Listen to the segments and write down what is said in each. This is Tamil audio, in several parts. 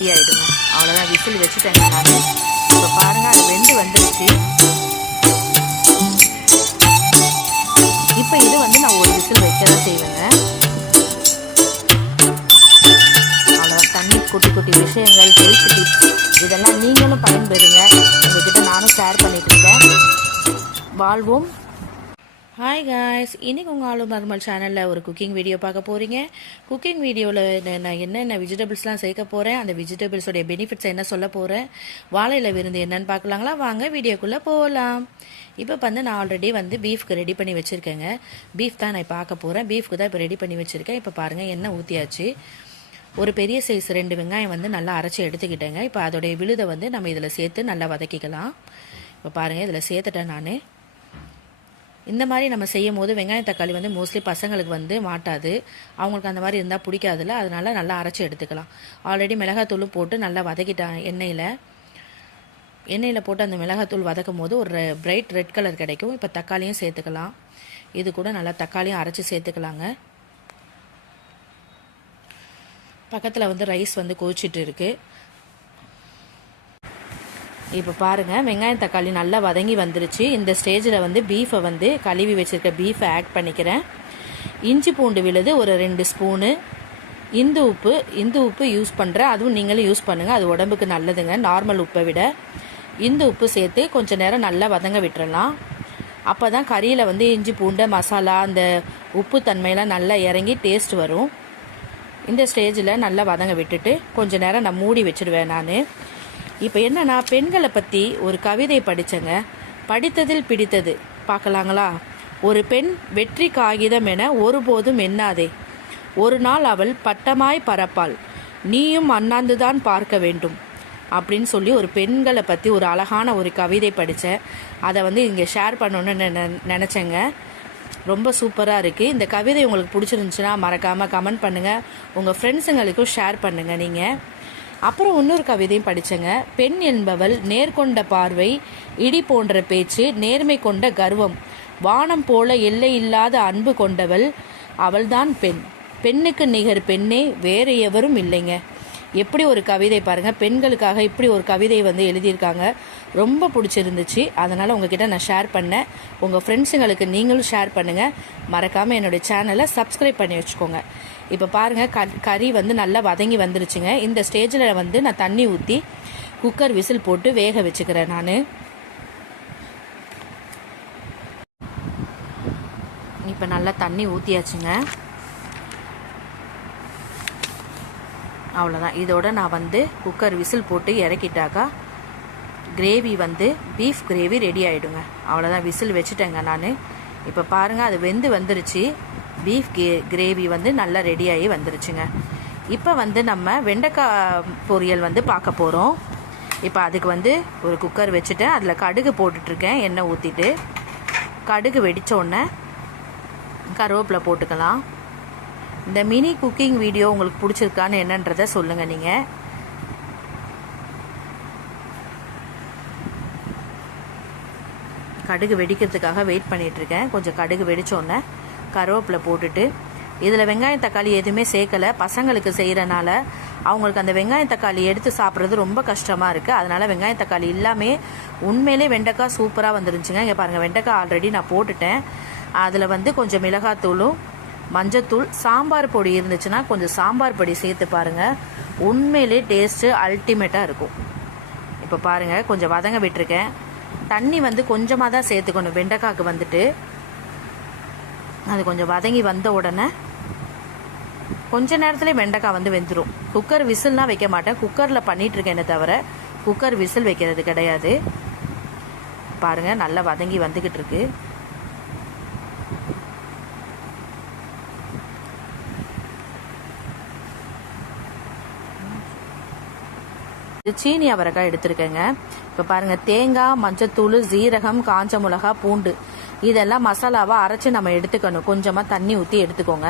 ரெடி ஆகிடுங்க. அவ்வளோதான், விசில் வச்சுட்டேங்க நான். இப்போ பாருங்கள், அது வெந்து வந்துருச்சு. இப்போ இது நான் ஒரு விசில் வைக்க தான் செய்வேங்க. அவ்வளோதான். தண்ணி குட்டி குட்டி விஷயங்கள், ஹெல்த் டிப்ஸ் இதெல்லாம் நீங்களும் பயன்பெறுங்க. உங்ககிட்ட நானும் ஷேர் பண்ணிட்டு இருக்கேன். வாழ்வோம். ஹாய் காய்ஸ், இன்றைக்கி உங்கள் ஆளு நார்மல் சேனலில் ஒரு குக்கிங் வீடியோ பார்க்க போகிறீங்க. குக்கிங் வீடியோவில் நான் என்னென்ன வெஜிடபிள்ஸ்லாம் சேர்க்க போகிறேன், அந்த வெஜிடபிள்ஸோடைய பெனிஃபிட்ஸ் என்ன சொல்ல போகிறேன், வாழையில் விருந்து என்னென்னு பார்க்கலாங்களா? வாங்க வீடியோக்குள்ளே போகலாம். இப்போ நான் ஆல்ரெடி பீஃப்க்கு ரெடி பண்ணி வச்சுருக்கேங்க. பீஃப் தான் நான் பார்க்க போகிறேன். பீஃப்க்கு தான் இப்போ ரெடி பண்ணி வச்சுருக்கேன். இப்போ பாருங்கள், எண்ணெய் ஊற்றியாச்சு. ஒரு பெரிய சைஸ் 2 வெங்காயம் நல்லா அரைச்சி எடுத்துக்கிட்டேங்க. இப்போ அதோடைய விழுதை நம்ம இதில் சேர்த்து நல்லா வதக்கிக்கலாம். இப்போ பாருங்கள், இதில் சேர்த்துட்டேன் நான். இந்த மாதிரி நம்ம செய்யும் போது வெங்காயம் தக்காளி மோஸ்ட்லி பசங்களுக்கு மாட்டாது, அவங்களுக்கு அந்த மாதிரி இருந்தால் பிடிக்காதுல்ல, அதனால நல்லா அரைச்சி எடுத்துக்கலாம். ஆல்ரெடி மிளகாத்தூளும் போட்டு நல்லா வதக்கிட்டேன். எண்ணெயில் போட்டு அந்த மிளகாத்தூள் வதக்கும் போது ஒரு பிரைட் ரெட் கலர் கிடைக்கும். இப்போ தக்காளியும் சேர்த்துக்கலாம். இது கூட நல்லா தக்காளியும் அரைச்சி சேர்த்துக்கலாங்க. பக்கத்தில் ரைஸ் கொதிச்சிட்டு இருக்குது. இப்போ பாருங்கள், வெங்காயம் தக்காளி நல்லா வதங்கி வந்துருச்சு. இந்த ஸ்டேஜில் பீஃபை கழுவி வச்சுருக்க பீஃபை ஆட் பண்ணிக்கிறேன். இஞ்சி பூண்டு விழுது ஒரு 2 ஸ்பூனு. இந்து உப்பு யூஸ் பண்ணுறேன், அதுவும் நீங்களும் யூஸ் பண்ணுங்கள், அது உடம்புக்கு நல்லதுங்க. நார்மல் உப்பை விட இந்து உப்பு சேர்த்து கொஞ்சம் நேரம் நல்லா வதங்க விட்டுறலாம். அப்போ தான் கறியில் இஞ்சி பூண்டு மசாலா அந்த உப்பு தன்மையெல்லாம் நல்லா இறங்கி டேஸ்ட் வரும். இந்த ஸ்டேஜில் நல்லா வதங்க விட்டுட்டு கொஞ்சம் நேரம் நான் மூடி வச்சுடுவேன் நான். இப்போ என்னன்னா, பெண்களை பற்றி ஒரு கவிதை படித்தேங்க. படித்ததில் பிடித்தது பார்க்கலாங்களா? ஒரு பெண் வெற்றி காகிதம் என ஒருபோதும் எண்ணாதே, ஒரு நாள் அவள் பட்டமாய் பறப்பாள், நீயும் அண்ணாந்துதான் பார்க்க வேண்டும் அப்படின்னு சொல்லி ஒரு பெண்களை பற்றி ஒரு அழகான ஒரு கவிதை படித்தேன். அதை இங்கே ஷேர் பண்ணணுன்னு நினச்சேங்க. ரொம்ப சூப்பராக இருக்குது. இந்த கவிதை உங்களுக்கு பிடிச்சிருந்துச்சுன்னா மறக்காமல் கமெண்ட் பண்ணுங்கள், உங்கள் ஃப்ரெண்ட்ஸுங்களுக்கும் ஷேர் பண்ணுங்கள் நீங்கள். அப்புறம் இன்னொரு கவிதையும் படித்தேங்க. பெண் என்பவள் நேர்கொண்ட பார்வை, இடி போன்ற பேச்சு, நேர்மை கொண்ட கர்வம், வானம் போல எல்லை இல்லாத அன்பு கொண்டவள், அவள்தான் பெண். பெண்ணுக்கு நிகர் பெண்ணே வேறு எவரும் இல்லைங்க. எப்படி ஒரு கவிதை பாருங்கள், பெண்களுக்காக இப்படி ஒரு கவிதை எழுதியிருக்காங்க. ரொம்ப பிடிச்சிருந்துச்சு, அதனால் உங்ககிட்ட நான் ஷேர் பண்ணேன். உங்கள் ஃப்ரெண்ட்ஸுங்களுக்கு நீங்களும் ஷேர் பண்ணுங்கள். மறக்காமல் என்னுடைய சேனலை சப்ஸ்கிரைப் பண்ணி வச்சுக்கோங்க. இப்போ பாருங்கள், கறி நல்லா வதங்கி வந்துருச்சுங்க. இந்த ஸ்டேஜில் நான் தண்ணி ஊற்றி குக்கர் விசில் போட்டு வேக வச்சுக்கிறேன் நான். இப்போ நல்லா தண்ணி ஊற்றியாச்சுங்க. அவ்வளோதான். இதோட நான் குக்கர் விசில் போட்டு இறக்கிட்டாக்கா கிரேவி பீஃப் கிரேவி ரெடி ஆகிடுங்க. அவ்வளோதான், விசில் வச்சுட்டேங்க நான். இப்போ பாருங்கள், அது வெந்து வந்துருச்சு. பீஃப் கிரேவி நல்லா ரெடியாகி வந்துருச்சுங்க. இப்போ நம்ம வெண்டைக்காய் பொரியல் பார்க்க போகிறோம். இப்போ அதுக்கு ஒரு குக்கர் வச்சுட்டேன். அதில் கடுகு போட்டுட்ருக்கேன். எண்ணெய் ஊற்றிட்டு கடுகு வெடித்தோடனே கருவேப்பிலை போட்டுக்கலாம். இந்த மினி குக்கிங் வீடியோ உங்களுக்கு பிடிச்சிருக்கான்னு என்னன்றதை சொல்லுங்கள் நீங்கள். கடுகு வெடிக்கிறதுக்காக வெயிட் பண்ணிகிட்ருக்கேன். கொஞ்சம் கடுகு வெடித்தோடனே கருவேப்பிலை போட்டுட்டு இதில் வெங்காயம் தக்காளி எதுவுமே சேர்க்கலை. பசங்களுக்கு செய்கிறனால அவங்களுக்கு அந்த வெங்காயம் தக்காளி எடுத்து சாப்பிட்றது ரொம்ப கஷ்டமாக இருக்குது. அதனால் வெங்காயம் தக்காளி இல்லாமல் உண்மையிலே வெண்டைக்காய் சூப்பராக வந்துருந்துச்சுங்க. இங்கே பாருங்கள், வெண்டைக்காய் ஆல்ரெடி நான் போட்டுட்டேன். அதில் கொஞ்சம் மிளகாத்தூளும் மஞ்சத்தூள், சாம்பார் பொடி இருந்துச்சுன்னா கொஞ்சம் சாம்பார் பொடி சேர்த்து பாருங்கள், உண்மையிலே டேஸ்ட்டு அல்டிமேட்டாக இருக்கும். இப்போ பாருங்கள், கொஞ்சம் வதங்க விட்டுருக்கேன். தண்ணி கொஞ்சமாக தான் சேர்த்துக்கணும் வெண்டைக்காய்க்கு. அது கொஞ்சம் வதங்கி வந்த உடனே கொஞ்ச நேரத்துலேயே வெண்டைக்காய் வெந்துடும். குக்கர் விசில்லாம் வைக்க மாட்டேன், குக்கரில் பண்ணிகிட்ருக்கேனே தவிர குக்கர் விசில் வைக்கிறது கிடையாது. பாருங்கள், நல்லா வதங்கி வந்துக்கிட்டு இருக்கு. சீனி அவரைக்காய் எடுத்துருக்கேங்க. இப்போ பாருங்கள், தேங்காய், மஞ்சத்தூள், ஜீரகம், காஞ்ச மிளகா, பூண்டு இதெல்லாம் மசாலாவை அரைச்சி நம்ம எடுத்துக்கணும். கொஞ்சமாக தண்ணி ஊற்றி எடுத்துக்கோங்க.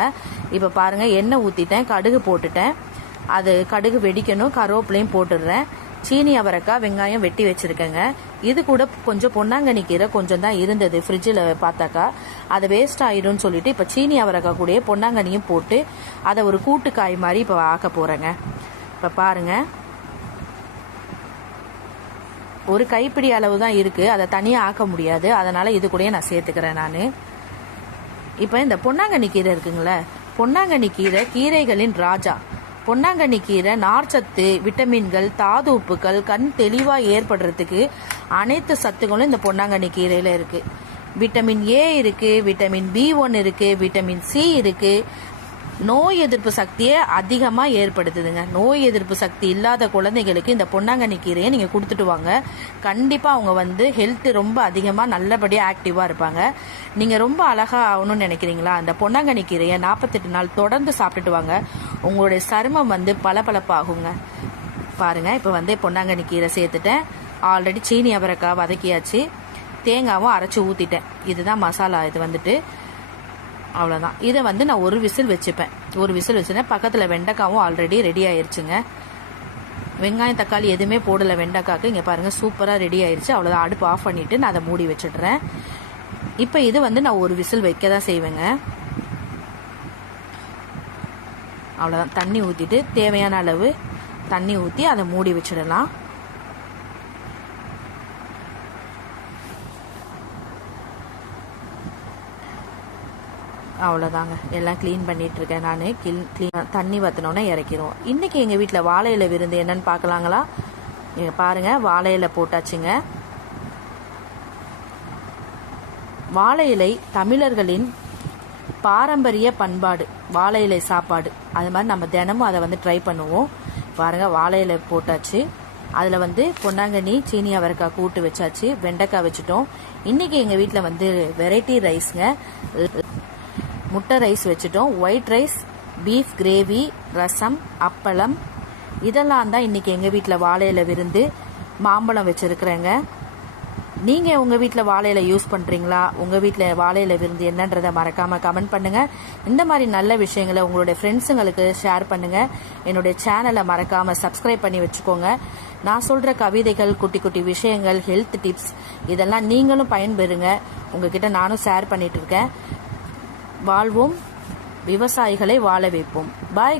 இப்போ பாருங்கள், எண்ணெய் ஊற்றிட்டேன், கடுகு போட்டுட்டேன். அது கடுகு வெடிக்கணும். கருவேப்பிலையும் போட்டுடுறேன். சீனி அவரைக்காய், வெங்காயம் வெட்டி வச்சுருக்கேங்க. இது கூட கொஞ்சம் பொன்னாங்கண்ணி கீரை கொஞ்சம் தான் இருந்தது ஃப்ரிட்ஜில் பார்த்தாக்கா, அது வேஸ்ட் ஆகிடும்னு சொல்லிட்டு இப்போ சீனி அவரைக்காய் கூட பொன்னாங்கண்ணியும் போட்டு அதை ஒரு கூட்டு காய் மாதிரி இப்போ ஆக்க போகிறேங்க. இப்போ பாருங்கள், ஒரு கைப்பிடி அளவு தான் இருக்குது, அதை தனியாக ஆக்க முடியாது, அதனால் இது கூடயே நான் சேர்த்துக்கிறேன் நான். இப்போ இந்த பொன்னாங்கண்ணி கீரை இருக்குங்களே, பொன்னாங்கண்ணி கீரை கீரைகளின் ராஜா. பொன்னாங்கண்ணி கீரை நார்ச்சத்து, விட்டமின்கள், தாது உப்புக்கள், கண் தெளிவாக ஏற்படுறதுக்கு அனைத்து சத்துக்களும் இந்த பொன்னாங்கண்ணி கீரையில் இருக்குது. விட்டமின் ஏ இருக்குது, விட்டமின் B1 இருக்குது, விட்டமின் சி இருக்குது. நோய் எதிர்ப்பு சக்தியை அதிகமாக ஏற்படுத்துதுங்க. நோய் எதிர்ப்பு சக்தி இல்லாத குழந்தைகளுக்கு இந்த பொன்னாங்கண்ணி கீரையை நீங்கள் கொடுத்துட்டு வாங்க. கண்டிப்பாக அவங்க வந்து ஹெல்த் ரொம்ப அதிகமாக நல்லபடியாக ஆக்டிவாக இருப்பாங்க. நீங்கள் ரொம்ப அழகாக ஆகணும்னு நினைக்கிறீங்களா, அந்த பொன்னாங்கண்ணி கீரையை 48 நாள் தொடர்ந்து சாப்பிட்டுட்டு வாங்க. உங்களுடைய சருமம் வந்து பளபளப்பாகுங்க. பாருங்கள், இப்போ வந்து பொன்னாங்கண்ணி கீரை சேர்த்துட்டேன். ஆல்ரெடி சீனி அவரைக்காய் வதக்கியாச்சு, தேங்காவும் அரைச்சி ஊற்றிட்டேன். இதுதான் மசாலா. இது வந்துட்டு அவ்வளோதான். இதை வந்து நான் ஒரு விசில் வச்சுப்பேன். ஒரு விசில் வச்சுட்டேன். பக்கத்தில் வெண்டைக்காவும் ஆல்ரெடி ரெடி ஆயிடுச்சுங்க. வெங்காயம் தக்காளி எதுவுமே போடலை வெண்டைக்காக்கு. இங்கே பாருங்கள், சூப்பராக ரெடி ஆயிடுச்சு. அவ்வளோதான். அடுப்பு ஆஃப் பண்ணிவிட்டு நான் அதை மூடி வச்சுடுறேன். இப்போ இது வந்து நான் ஒரு விசில் வைக்க தான் செய்வேங்க. அவ்வளோதான். தண்ணி ஊற்றிட்டு தேவையான அளவு தண்ணி ஊற்றி அதை மூடி வச்சிடலாம். அவ்வளோதாங்க, எல்லாம் க்ளீன் பண்ணிகிட்ருக்கேன் நான். தண்ணி வற்றினோன்னே இறக்கிடுவோம். இன்றைக்கி எங்கள் வீட்டில் வாழை இலை விருந்து என்னன்னு பார்க்கலாங்களா? பாருங்கள், வாழை இலை போட்டாச்சுங்க. வாழை இலை தமிழர்களின் பாரம்பரிய பண்பாடு, வாழை இலை சாப்பாடு. அது மாதிரி நம்ம தினமும் அதை வந்து ட்ரை பண்ணுவோம். பாருங்கள், வாழை இலை போட்டாச்சு. அதில் வந்து பொன்னாங்கண்ணி, சீனி அவரைக்காய் கூட்டு வச்சாச்சு, வெண்டைக்காய் வச்சுட்டோம். இன்றைக்கி எங்கள் வீட்டில் வந்து வெரைட்டி ரைஸ்ங்க. முட்டை ரைஸ் வச்சுட்டோம், ஒயிட் ரைஸ், பீஃப் கிரேவி, ரசம், அப்பளம், இதெல்லாம் தான் இன்றைக்கி எங்கள் வீட்டில் வாழையில விருந்து. மாம்பழம் வச்சுருக்குறேங்க. நீங்கள் உங்கள் வீட்டில் வாழையில யூஸ் பண்ணுறீங்களா? உங்கள் வீட்டில் வாழையில விருந்து என்னன்றதை மறக்காமல் கமெண்ட் பண்ணுங்கள். இந்த மாதிரி நல்ல விஷயங்களை உங்களுடைய ஃப்ரெண்ட்ஸுங்களுக்கு ஷேர் பண்ணுங்கள். என்னுடைய சேனலை மறக்காமல் சப்ஸ்கிரைப் பண்ணி வச்சுக்கோங்க. நான் சொல்கிற கவிதைகள், குட்டி குட்டி விஷயங்கள், ஹெல்த் டிப்ஸ் இதெல்லாம் நீங்களும் பயன்பெறுங்க. உங்ககிட்ட நானும் ஷேர் பண்ணிட்டு இருக்கேன். வாழ்வோம், விவசாயிகளை வாழ வைப்போம். பாய்.